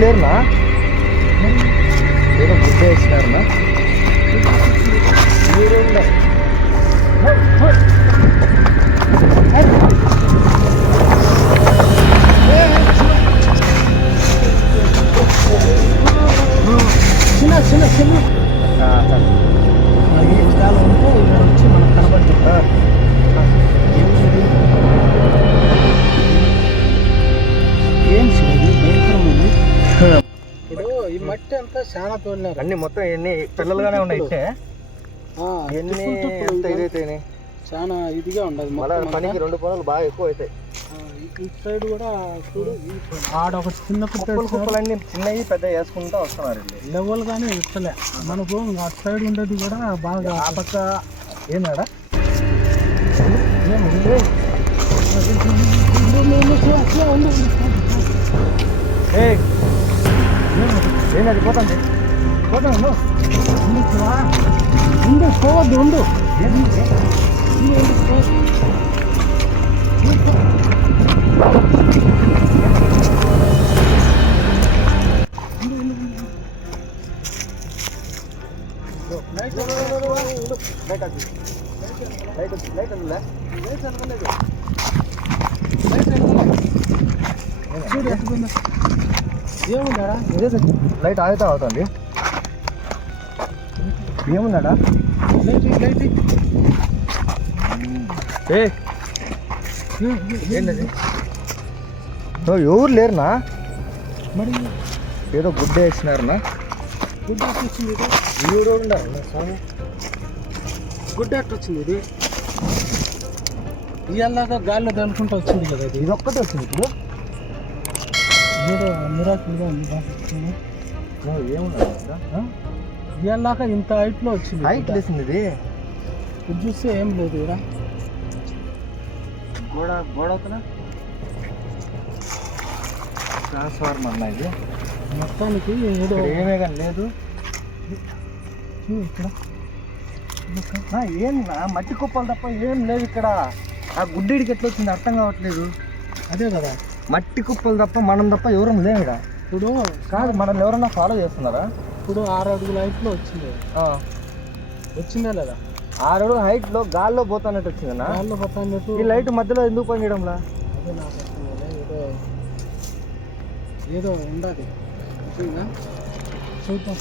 లేరునా ఏదో గుడ్డ వేసినారునా మీరు ఉన్నారు. చిన్న చిన్న చిన్న అంతా చాలా తోలినారు. అన్ని మొత్తం ఎన్ని పిల్లలుగానే ఉన్నాయి ఆ, ఎన్ని ఎంత ఇది ఇదైతే చాలా ఇదిగా ఉండదు మళ్ళీ మొత్తం పనికి. రెండు పనులు బాగా ఎక్కువ అవుతాయి ఈ సైడ్ కూడా చూడు ఈ- ఆడ ఒక చిన్న కుప్పలు కుప్పలు అన్ని చిన్నవి పెద్ద వేసుకుంటూ వస్తున్నారు. లెవెల్ గానే ఇస్తలే. మనకు ఇంకా అటు సైడ్ ఉండేది కూడా బాగా ఆ పక్క ఉండు. ఏ అది పోతుంది పోతుంది ఉండు. ఉండు, శివ. ఉండు పోవద్దు ఉండు ఉండు, ఉండు, పోవద్దు. లైట్ ఉండు, ఉండు, ఉండు, ఉండు, ఉండు. లైట్ అది. లైట్ ఉంది, లైట్ ఉందిలే. లైట్ వెలగలేదు. లైట్ వెలగలేదు. చూడు ఎట్లా పోయిందో. ఏముందా ఇదే. లైట్ ఆగుతా అవుతుంది ఏముందాడా? లైట్. ఏ. ఏంటది? ఎవరు లేరునా? మరి ఏదో గుడ్డ వేసినారునా? గుడ్డ ఎట్లా వచ్చింది ఇది? వీడు ఉన్నారు స్వామి. గుడ్డ ఎట్లా వచ్చింది ఇది? ఇవాళ గాల్లో తనుకుంటూ వచ్చింది కదా ఇది. ఇది ఒక్కటే వచ్చింది ఇప్పుడు. ఏదో మిరాకిల్గా ఉంది ఏమున్నా ఇవాళ ఇంత హైట్లో వచ్చింది హైట్. లేసింది ఇది? ఇది చూస్తే ఏం లేదు ఇక్కడ. గోడ గోడ ట్రాన్స్ఫార్మర్ అన్న ఇది. మొత్తానికి ఏదో ఏమే కానీ లేదు. ఇక్కడ. ఏం మట్టి కుప్పలు తప్ప ఏం లేదు ఇక్కడ. ఆ గుడ్డిడికి ఎట్లా వచ్చింది అర్థం కావట్లేదు. అదే కదా. మట్టి కుప్పలు తప్ప మనం తప్ప ఎవరం లేము ఇక్కడ ఇప్పుడు కాదు మనల్ని ఎవరన్నా ఫాలో చేస్తున్నారా? ఇప్పుడు ఆరు అడుగుల హైట్లో వచ్చింది. వచ్చిందా లేదా? ఆరు అడుగుల హైట్లో గాల్లో పోతానట్టు వచ్చిందన్నా? గాల్లో పోతాన్నట్టు ఈ లైట్ మధ్యలో ఎందుకు పని చేయడంలా. ఏదో ఏదో ఉండదు చూడా చూద్దాం.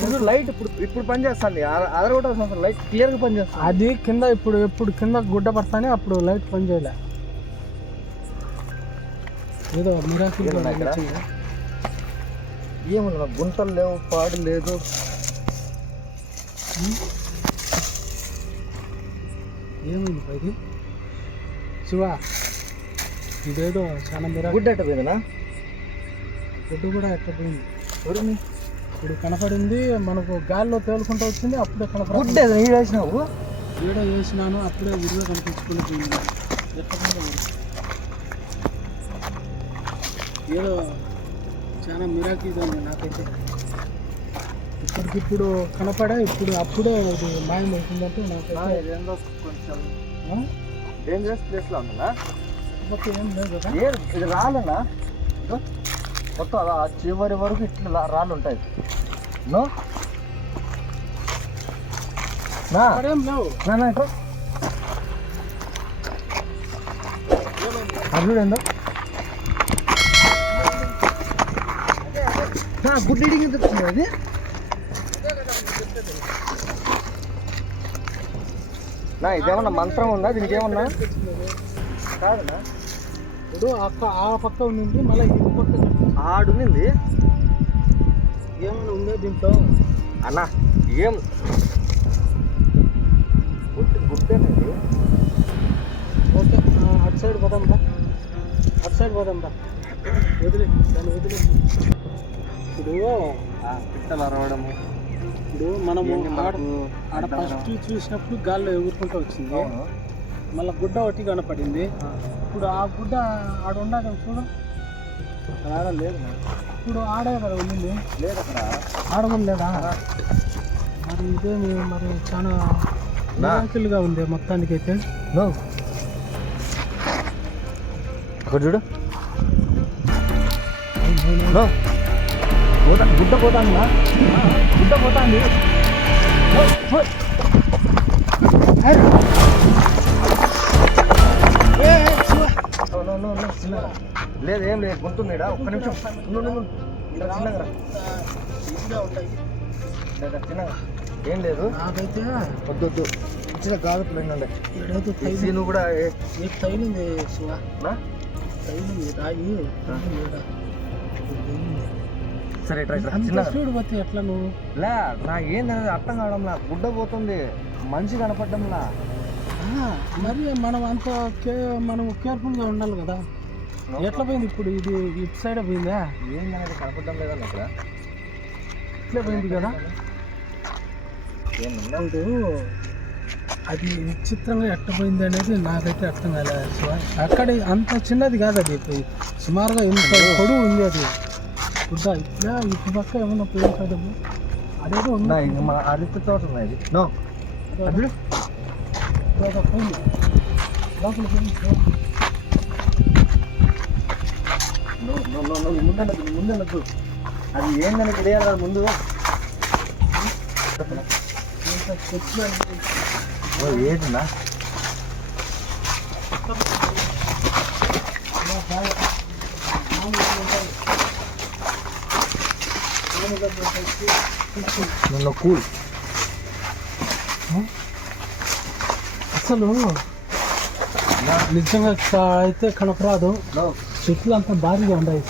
చూడు లైట్ ఇప్పుడు ఇప్పుడు పని చేస్తుంది. అదర్ కూడా లైట్ క్లియర్గా పని చేస్తుంది. అది కింద ఇప్పుడు ఎప్పుడు కింద గుడ్డ పడతానే అప్పుడు లైట్ పని చేయలే. ఏదో మిరాకిల్? ఏమన్నా? గుంతలు లేవు పాడు లేదు. ఏమైంది పైకి? శివ ఇదేదో చాలా మిరాకిల్ గుడ్డ ఎట్ట పోయిందనా? గుడ్డు కూడా ఎక్కపోయింది ఎవరిని? ఇప్పుడు కనపడింది మనకు గాల్లో తేలుకుంటూ వచ్చింది అప్పుడే గుడ్డ ఏదో నీళ్ళు వేసినావు వీడియో వేసినాను అప్పుడే విడిగా కనిపించుకుని పోయింది. ఉంది. ఏదో చాలా మిరాకిల్గా ఉంది నాకైతే. ఇప్పటికిప్పుడు కనపడా ఇప్పుడు అప్పుడే నాకైతే ఇదేందో కొంచెం ఆ? డేంజరస్ ప్లేస్లో ఉందన్నా? మొత్తం ఏం లేదు ఇది ఇదో, మొత్తం చివరి వరకు ఇట్లా రాళ్ళు ఉంటాయి. నో? నా? నా నా ఇట్లా అది చూడండి గుడ్ రీడింగ్ వచ్చింది అది నా ఇదేమన్నా మంత్రం ఉందా? దీనికి ఏమన్నా కాదనా ఇప్పుడు అక్క ఆ పక్క ఉంది మళ్ళీ ఈ పక్క కనిపిస్తుంది. ఆడునింది ఏమైనా ఉందా దీంట్లో? అన్నా ఏం? గుడ్ గుడ్డేనండి. ఓకే ఆ, అటు సైడ్ పోదాం రా. అటు సైడ్ పోదాం రా. వదిలే దాన్ని వదిలే. ఇప్పుడు పిట్టలు అరవడము. ఇప్పుడు మనము ఆడ ఫస్ట్ చూసినప్పుడు గాల్లో ఎగురుకుంటూ వచ్చింది. మళ్ళీ గుడ్డ ఒకటి కనపడింది. ఇప్పుడు ఆ గుడ్డ ఆడ ఉండదు చూడు. ఆడ లేదు. ఇప్పుడు ఆడే కదా ఉండింది లేదు అక్కడ. ఆడడం లేదా మరి ఇదేమి మరి చాలా నా. మిరాకిల్గా ఉంది మొత్తానికైతే. అక్కడ చూడు. పోతా గుడ్డ పోతాందా గుడ్డ పోతాంది. లేదు ఏం లేదు గుంటున్నాడా ఒక్క నిమిషం. చిన్నగా ఏం లేదు. నాకైతే వద్దు వద్దు. చిన్న కాదు ఉండండి ఇక్కడైతే సీను కూడా నీకు తగిలింది శివ? తగిలింది రాయి. తగిలింది. సరే ట్రై అంత చిన్నగా స్పీడ్ పోతే ఎట్లా నువ్వు? లే నాకు ఏంటనేది అర్థం కావడంలా? గుడ్డ పోతుంది. మనిషి కనపడడంలా. ఆ, మరి మనం అంత కే మనం కేర్ఫుల్గా ఉండాలి కదా. ఎట్లా పోయింది ఇప్పుడు ఇది? ఇటు సైడ్ పోయిందా? ఏందనేది కనపడడం లేదా ఇక్కడ? ఇట్లా పోయింది కదా. ఏందన్నా ఇప్పుడు అది విచిత్రంగా ఎట్ట పోయింది అనేది నాకైతే అర్థం కాలేదు శివ. అక్కడ అంత చిన్నది కాదు అది. సుమారుగా ఇంత పొడుగు ఉంది అది. ఇప్పుడు ఇట్లా ఇటు పక్క ఏమన్నా పోయి కదా అదేదో ఉంది ఇది మా అరటి తోట ఉన్నది నో అప్పుడు పోయింది లోపల పోయింది శివ. నో అది ఏందని తెలియాలి కదా ముందు ఇంత చెట్లు అన్ని ఓ ఏదిన్నా ఇలా బాగా మామూలుగా ఉంటాయి. నన్ను కూల్. అసలు నిజంగా అయితే కనపరాదు. చెట్లు అంతా భారీగా ఉన్నాయి.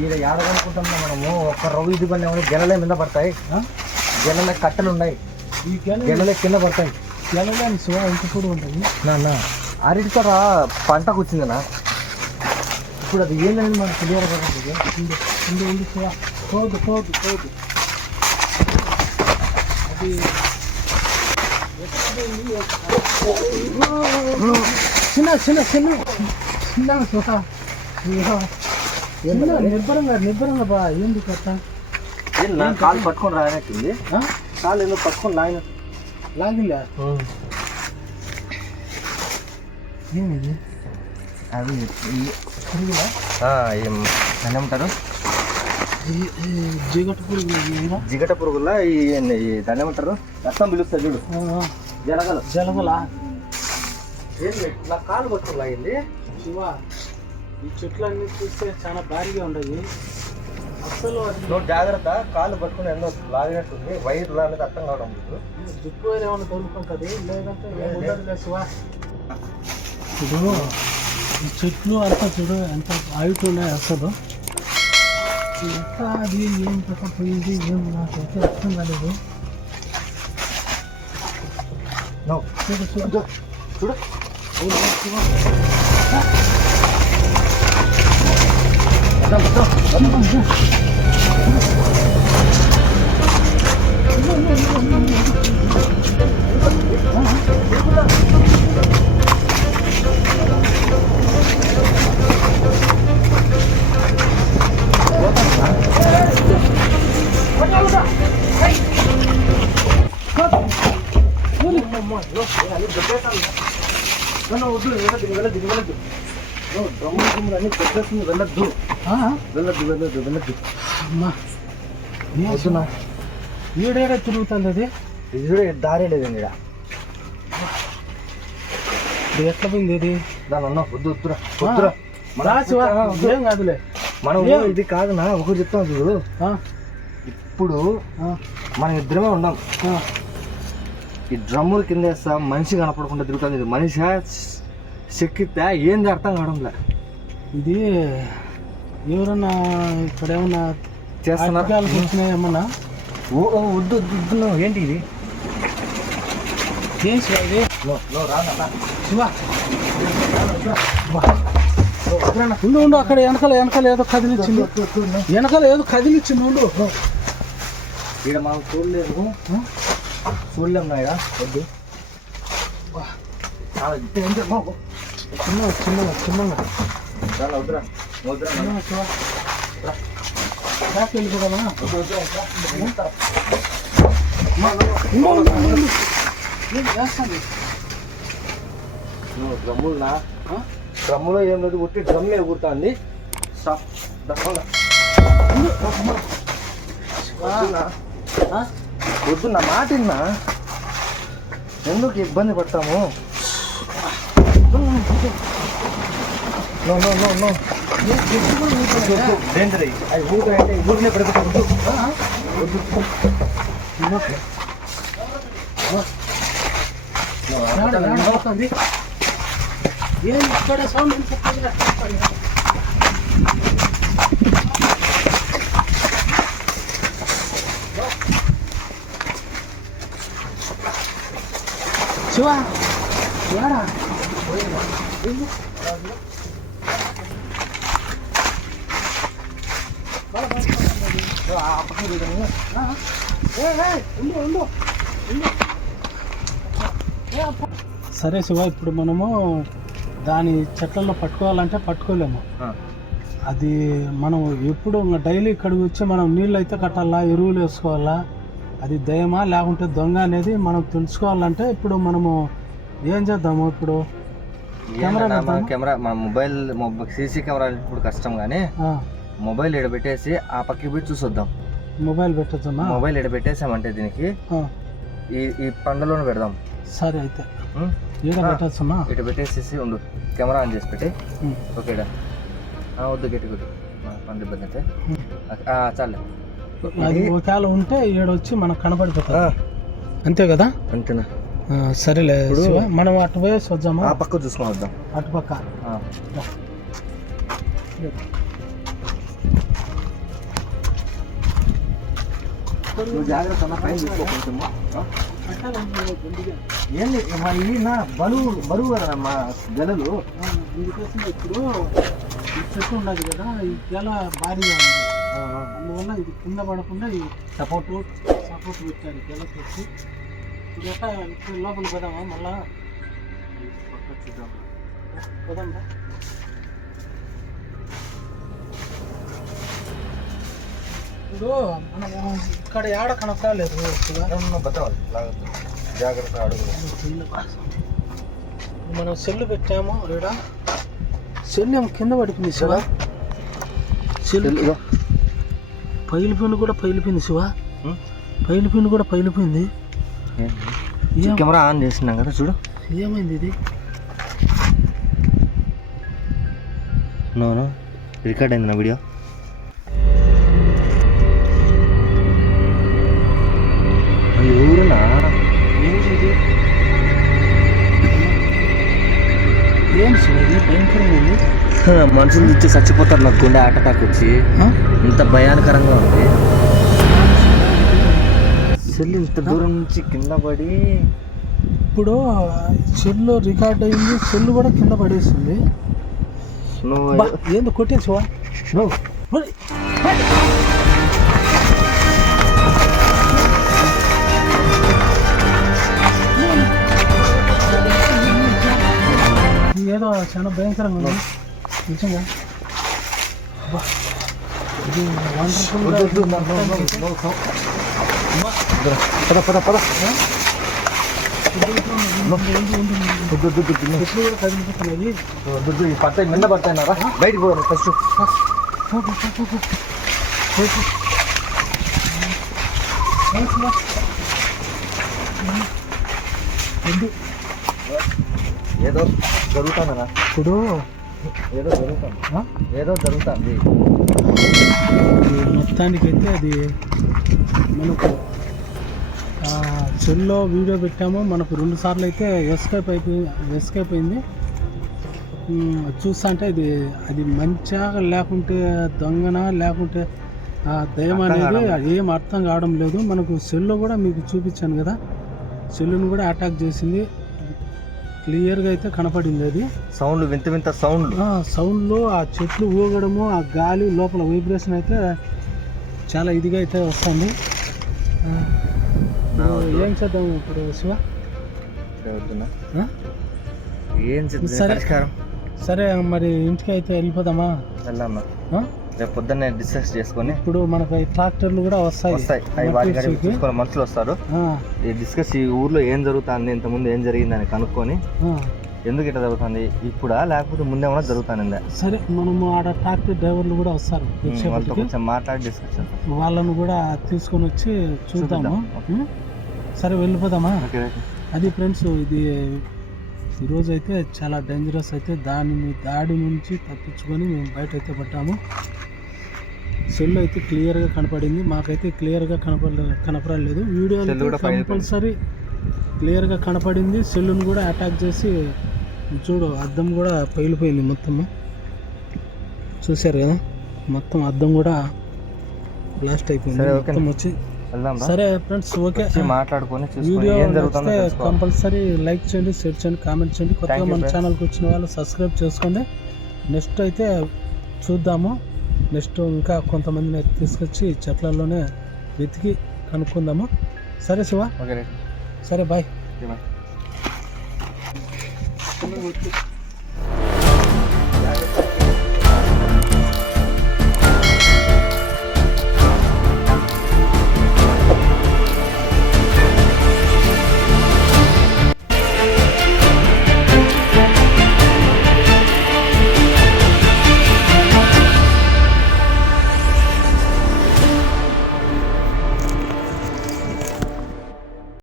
ఈడ ఏడగనుకుంటున్నా మనము? ఒక్క రవ్వు ఇది పని గెలలే మీద పడతాయి. గెలల కట్టెలు ఉన్నాయి. ఈ గెల గెలలే కింద పడతాయి. గెలలేని శివ ఇంత కూడా ఉంటుంది. నాన్న అరటి తోట పంటకు వచ్చిందనా ఇప్పుడు అది ఏందనేది మనకు తెలియాలి కదా పోదు పోదు పోదు అది చిన్న చిన్న. చిన్న చిన్న ఇదిగో. చిన్న నిర్భరంగా నిర్భరంగా బా. ఏంది నా కాలు పట్టుకొని రాయనట్టుంది? కాలు ఎందుకు పట్టుకొని లాగిన? లాగిందా ఏమిది దాన్ని ఏమంటారు? జిగట పురుగు? జిగట పురుగుల? ఈ దాన్ని ఏమంటారు? రక్తం పిలుస్తుంది చూడు. జలగలు. జలగలా? నా కాలు పట్టుకొని లాగింది. శివ ఈ చెట్లన్నీ చూస్తే చాలా భారీగా ఉండవు. అసలు నువ్వు జాగ్రత్త. కాలు పట్టుకుని ఎన్నో లాగినట్టుంది. వైర్లు అనేది అర్థం కావడం లేదు. జుట్టు వేరే ఏమైనా తోలుకుంటుంది లేదంటే ఏం ఉండదులే శివ? ఇప్పుడు ఈ చెట్లు అంతా చూడు ఎంత హైట్ ఉన్నాయి అసలు ça, lui, il y a une façon pour aider, il y a une façon pour aider. Non, c'est le seul. Tu l'as Tu l'as Tu l'as Attends, attends, attends, attends. Non, non, non, non, non. Voilà. వద్దు వెళ్ళద్దు వెళ్ళద్దు వెళ్ళద్దు అన్ని పెట్టేస్తుంది వెళ్ళద్దు వెళ్ళద్దు వెళ్ళద్దు వెళ్ళద్దు అమ్మా వద్దునా ఈడేడే తిరుగుతుంది అది ఈడే కూడా దారి లేదండి ఇక్కడ ఇది ఎట్లా పోయింది ఇది దాని అన్న వద్దు వద్దురా వద్దురా ఏం కాదులే మనం ఏం? ఇది కాదు నా ఒకటి చెప్తాను చూడు. ఇప్పుడు మనం ఇద్దరమే ఉన్నాం. ఈ డ్రమ్ముల కింద వేస్తా మనిషి కనపడకుండా తిరుగుతుంది ఇది మనిషి చెక్కితే ఏంది అర్థం కావడంలే. ఇది ఎవరన్నా ఇక్కడ ఏమన్నా? చేస్తున్నారు ఏమన్నా వద్దు వద్దు. ఏంటి ఇది? ఏం శివ ఇది? నో, నో, రా, రా, రా. శివ. ఉండు ఉండు అక్కడ వెనకాల వెనకాల ఏదో కదిలిచ్చింది. వెనకాల ఏదో కదిలిచ్చింది ఉండు. ఈడ మనం చూడలేము చూడలేము నాయన? వద్దు. చిన్న చిన్న చిన్నగా చాలా వద్దురా. వద్దురా వెళ్ళిపోదామా చేస్తాను నువ్వు డ్రమ్ములో ఏం లేదు ఉట్టి డ్రమ్ ఎగురుతుంది? వద్దు నా మాట విన్నా ఎందుకు ఇబ్బంది పడతాము? డేంజర్ అవి ఊరుకుంటే ఊరినే పడిపోతాం ఆ? ఓకే. ఏడ, ఏడ పోతుంది? ఏం ఇక్కడ సౌండ్ వినిపిస్తుంది? శివ ఏడా సరే శివ ఇప్పుడు మనము దాని చెట్లలో పట్టుకోవాలంటే పట్టుకోలేము. అది మనం ఎప్పుడు డైలీ ఇక్కడికి వచ్చి మనం నీళ్ళు అయితే కట్టాలా ఎరువులు వేసుకోవాలా అది దయమా లేకుంటే దొంగ అనేది మనం తెలుసుకోవాలంటే ఇప్పుడు మనము ఏం చేద్దాము ఇప్పుడు? కెమెరా మన పెడతామా? కెమెరా మన మొబైల్ మొబైల్ సీసీ కెమెరా ఇప్పుడు కష్టం కానీ మొబైల్ ఎడబెట్టేసి ఆ పక్కకి పోయి చూసొద్దాం. మొబైల్ పెట్టచ్చమ్మా మొబైల్ ఎడబెట్టేసామంటే దీనికి ఆ, ఈ ఈ పండులోనే పెడదాం. సరే అయితే? ఈడ. పెట్టచ్చమ్మా ఇటు పెట్టేసేసి ఉండు. కెమెరా ఆన్ చేసి పెట్టి. ఓకేడా? వద్దు గట్టి కొట్టు. పండు ఇబ్బంది అయితే చాలే. అది ఒకవేళ ఉంటే ఈడొచ్చి మనకు కనపడిపోతుంది అంతే కదా? అంతేనా? సరేలే మనం అటు పోయేసి వద్దామా? ఆ పక్క చూసుకొని వద్దాం. అటు పక్క. జాగ్రత్త పైన చూసుకో కొంచెం. ఆ? ఏంది? ఇవి నా బరువు బరువు కదా మా గలలు. ఆ, అందుకోసం ఇప్పుడు చెట్టు ఉన్నది కదా ఈ గెల భారీగా ఉంది. అందువల్ల ఇది కింద పడకుండా ఈ సపోర్ట్. సపోర్ట్ పెట్టారు గెల పెట్టి ఇది ఎట్లా ఇప్పుడు లోపల పోదామా మళ్ళా? పోదాం ఇప్పుడు మనము ఇక్కడ ఏడ కనపడలేదు జాగ్రత్త. అడుగు. మనం సెల్లు పెట్టాము ఈడ సెల్ ఏమో కింద పడిపోయింది శివ. సెల్ ఇదిగో. పైలిపోయింది కూడా పైలిపోయింది శివ? పైలిపోయింది కూడా పైలిపోయింది కెమెరా ఆన్ చేసినాం కదా చూడు. ఏమైంది ఇది? నో. రికార్డ్ అయింది నా వీడియో. మనుషులు ఇచ్చి చచ్చిపోతారు నాకు గుండె హార్ట్ అటాక్ వచ్చి? ఇంత భయానకరంగా ఉంది. సెల్ ఇంత దూరం నుంచి కింద పడి. ఇప్పుడు సెల్ రికార్డ్ అయింది సెల్ కూడా కింద పడేసింది. నువ్వు బా, ఏంది నువ్వు ఏదో చాలా భయంకరంగా ఉంది. నిజంగా. ఇది. పద పద పద. పడతాయి నిన్న పడతాయినారా బయటికి పోదాం ఫస్ట్ పో, ఏంది? ఏదో జరుగుతుందనా ఇప్పుడు ఏదో జరుగుతుంది? ఏదో జరుగుతుంది. మొత్తానికైతే అది మనకు సెల్లో వీడియో పెట్టాము. మనకు రెండు సార్లు అయితే ఎస్కేప్ అయిపోయి ఎస్కేప్ అయింది. చూస్తా అంటే ఇది అది మంచిగా లేకుంటే దొంగన లేకుంటే దయం అనేది ఏం అర్థం కావడం లేదు. మనకు సెల్లో కూడా మీకు చూపించాను కదా. సెల్లును కూడా అటాక్ చేసింది. క్లియర్గా అయితే కనపడింది అది. సౌండ్ వింత వింత సౌండ్లు. ఆ, సౌండ్లు ఆ చెట్లు ఊగడము ఆ గాలి లోపల వైబ్రేషన్ అయితే చాలా ఇదిగా అయితే వస్తుంది. ఏం చేద్దాం ఇప్పుడు శివ? ఏం? సరే. సరే మరి ఇంటికి అయితే వెళ్ళిపోదామా? రేపు పొద్దున్నే డిస్కస్ చేసుకొని ఇప్పుడు మనకు ట్రాక్టర్లు కూడా వస్తాయి. వస్తాయి. అవి వాటి. చూసుకొని మనుషులు వస్తారు. ఈ డిస్కస్ ఈ ఊర్లో ఏం జరుగుతుంది ఇంతకుముందు ఏం జరిగిందని కనుక్కొని ఆ. ఎందుకు ఇట్లా జరుగుతుంది ఇప్పుడా లేకపోతే ముందేమన్నా జరుగుతానిందా? సరే మనము ఆడ ట్రాక్టర్ డ్రైవర్లు కూడా వస్తారు వాళ్ళతో కొంచెం మాట్లాడి డిస్కషన్ వాళ్ళను కూడా తీసుకొని వచ్చి చూద్దాము? సరే వెళ్ళిపోదామా? అది ఫ్రెండ్స్ ఇది ఈరోజు అయితే చాలా డేంజరస్ అయితే దాని మీ- దాడి నుంచి తప్పించుకొని మేము బయట అయితే పట్టాము సెల్ అయితే క్లియర్గా కనపడింది. మాకైతే క్లియర్గా కనపడలే కనపడలేదు. వీడియో కంపల్సరీ క్లియర్గా కనపడింది. సెల్లును కూడా అటాక్ చేసి చూడు అద్దం కూడా పగిలిపోయింది మొత్తము. చూశారు కదా? మొత్తం అద్దం కూడా బ్లాస్ట్ అయిపోయింది. మొత్తం వచ్చి వెళ్దాం. సరే ఫ్రెండ్స్ ఓకే. మాట్లాడుకొని వీడియో నచ్చితే కంపల్సరీ లైక్ చేయండి షేర్ చేయండి కామెంట్ చేయండి. కొత్తగా మన. ఛానల్కి వచ్చిన వాళ్ళు సబ్స్క్రైబ్ చేసుకోండి. నెక్స్ట్ అయితే చూద్దాము. నెక్స్ట్ ఇంకా కొంతమందిని తీసుకొచ్చి చెట్లలోనే వెతికి కనుక్కుందాము. సరే శివ. సరే బాయ్. బాయ్.